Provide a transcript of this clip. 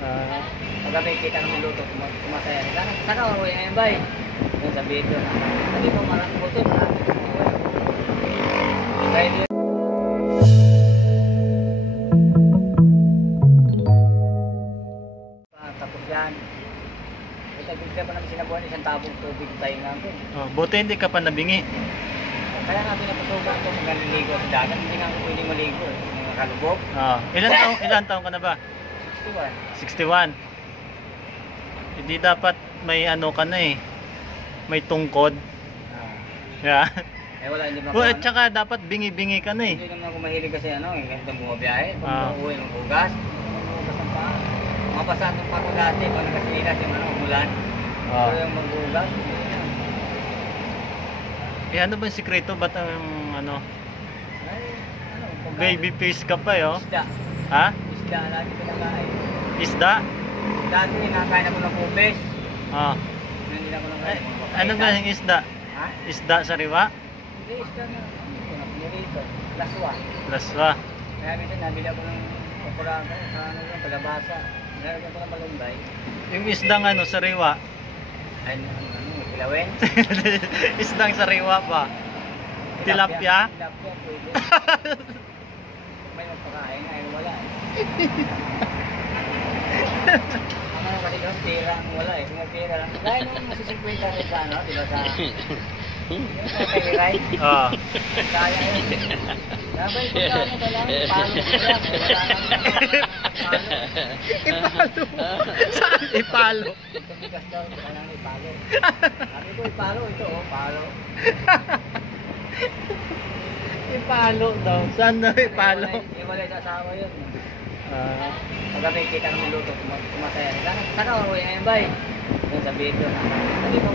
Ah, Paggabi kita ng luto, kumasaya. Saka ako yung bay. Yung sa video na. Sabi ko maraming buto, maraming buto. Kaya yun. Tapos yan. Ito bigla pa namin sinabuhan isang tabong tubig tayo nga ko. oh, buti hindi ka pa nabingi. Kaya nga pinapasukan ko hanggang liligo sa dagat. Hindi nga ako pwede maligo. Yung nakalubog. Ah, ilan taong ka na ba? 61. 61. Hindi dapat may ano ka na eh. May tungkod. Yeah. Eh wala, hindi Well, at makuha. saka dapat bingi-bingi ka na eh. Hindi naman ako mahilig kasi ano, yung ganitong bumabiyahe. Ah. Pag uuwi ng hugas. Hugas ng paa. Mga pasatong pa ko dati, pag nagkasilas yung ano, umulan. Ah. Pero yung maghugas, hindi na. Eh ano ba yung sikreto? Ba't ang ano? Ay, ano, pagkain. Baby face ka pa eh oh. Isda. Ha? Isda, lagi pinakain. Isda? Dati, nakain ako ng pupes. Ah. Hindi ako Eh, nakain. ano ba yung isda? Ha? Isda sariwa? Hindi, isda na. Ano ko na, pinirito. Laswa. Laswa. Kaya minsan, nabili ako ng kukuranga sa ano yung palabasa. Nalagyan ko ng malunday. Yung isdang ano sariwa? Ay, ano, kilawin. Isdang sariwa pa. Tilapia? Tilapia, pwede. May magpakain, ay wala eh. Ang ano kasi doon, pera ang wala eh. Kung may pera lang. Dahil nung masisigwenta rin sa ano, diba sa... Yung mga ride, Ah. kaya yun. Dabay ko ka ano, kailangan palo ko lang. Wala nang palo. Ipalo. Saan ipalo? Ito bigas daw, kailangan ipalo. Sabi ko ipalo, ito oh, palo. Ipalo daw. Saan na ipalo? Iwalay sa asawa yun. Ah. Paggabi kita ng luto, kumasaya. Saka ako yung bay. Yung sa video na. Sabi ko